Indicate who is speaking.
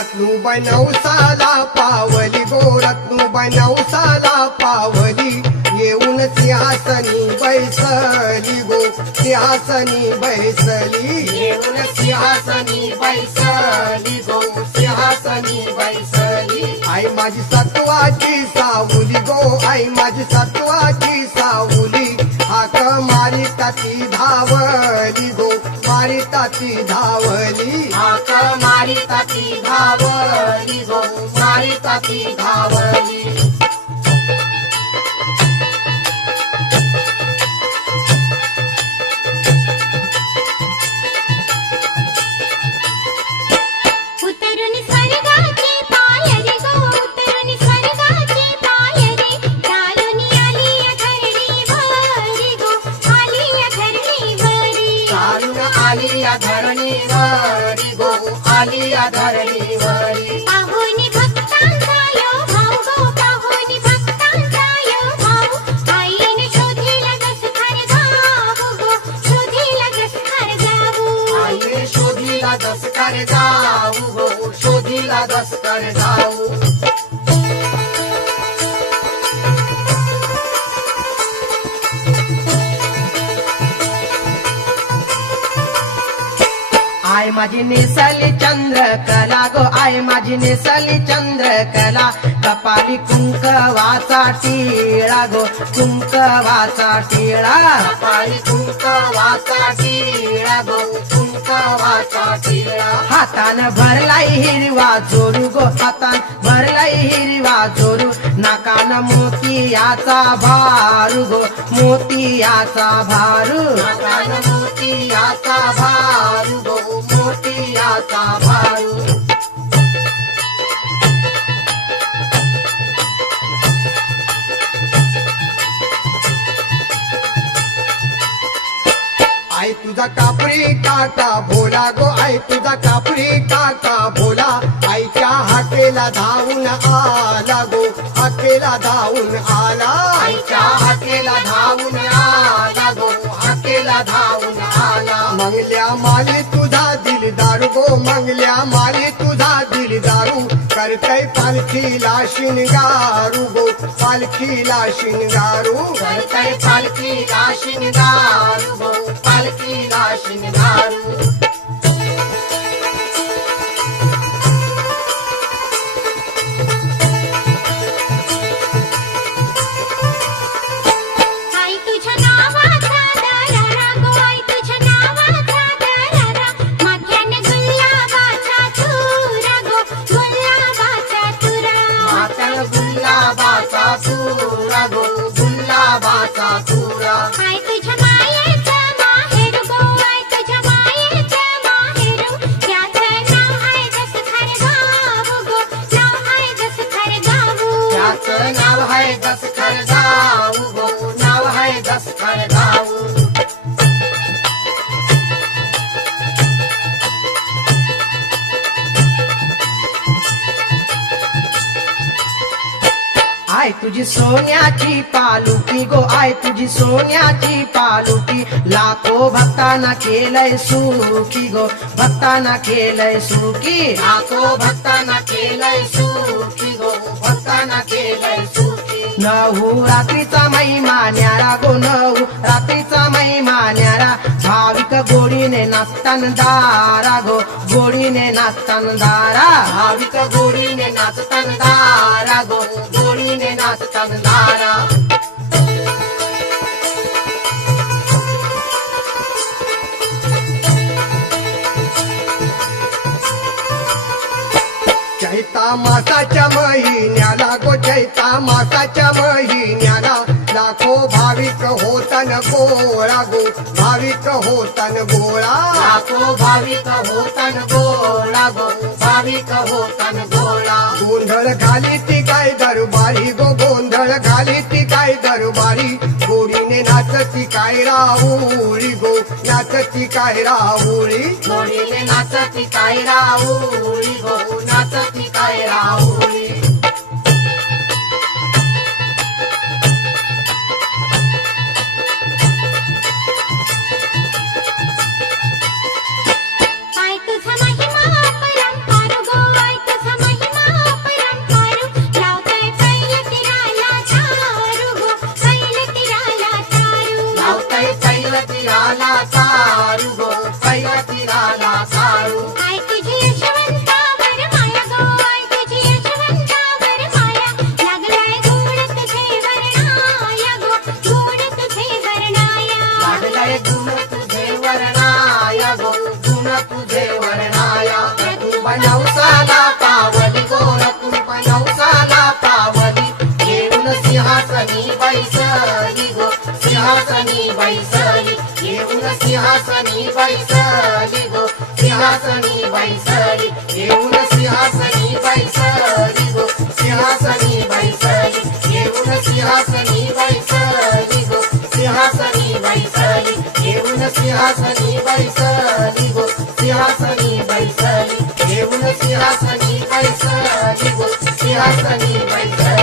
Speaker 1: रत्नूबाई बनवसाला पावली गो रत्नू नवसाला पावली. येऊन सिंहासनी बैसली गो सिंहासनी बैसली. येऊन सिंहासनी बैसली गो सिंहासनी बैसली. आई माझी सत्वाची सावली गो आई माझी सत्वाची सावली. हाक मारिता ती धावली गो मारिता ती धावली. हाक मारिता ती धावली गो मारिता ती धावली
Speaker 2: शोधिला जस खर गाऊ गो शोधिला
Speaker 1: शोधिला दसकर जाऊ आय माझी नेसली चंद्र कला गो आय माझी नेसली चंद्र कला कपाली कुंकवाचा टिळा गो कुंकवाचा टिळा. कपाली कुंकवाचा टिळा गो हातान भरलाई हिरवा चोरू गो हातान भरलाई हिरवा चोरू. नाकान मोतियाचा भारू गो मोतियाचा भारू. नाकान मोतियाचा भारू गो मोतियाचा भारू. आई तुझा कापरी काका भोला गो आई तुझा कापरी काका भोला आईच्या हाकेला धावून आला गो हाकेला धावून आला. आईच्या हाकेला धावून आला गो हाकेला धावून आला. मंगल्या माली तुझा दिल दारू गो मंगल्या माली तुझा दिल दारू करतय पालखीला शिंगारू गो. पालखीला शिंगारू करतय पालखीला शिंगारू गो. पालखीला शिंगारू आय तुझी सोन्याची पालुकी गो आय तुझी सोन्याची पालुकी. लाखो भक्ताना केलंय सुखी गो भक्ताना केलंय सुखी. लाखो भक्ताना केलंय सुखी गो भक्ताना केलंय सुखी. नऊ रात्रीचा महिमा न्यारा गो नऊ रात्रीचा महिमा न्यारा भाविक गोडीने नाचतान दारा गो गोडीने नाचतान दारा. भाविक गोडीने नाचतान दारा. गो गोडीने नाचतान दारा. चैता मासाच्या महिन्याला गो चैता मासाच्या महिन्याला लाखो भाविक होतन गोळा गो भाविक होतन गोळा. लाखो भाविक होतन गोळा गो भाविक होतन गोळा. गोंधळ घाली ती काय दरबारी गो गोंधळ घाली ती काय दरबारी. गोडीने नाचती काय राहुळी गो नाचती काय राहुळी गोडीने नाचती काय राहुळी गो नाचती काय राहुळी रकुल बनवसाला पावली गो रकुल बनवसाला पावली. येऊन सिंहासनी बैसली गो सिंहासनी बैसली. येऊन सिंहासनी बैसली गो सिंहासनी बैसली. येऊन सिंहासनी बैसली गो सिंहासनी बैसली. येऊन सिंहासनी बैसली गो सिंहासनी बैसली. येऊन सिंहासनी बैसली गो सिंहासनी बैसली येऊन सिंहासनी बैसली गो सिंहासनी बैसली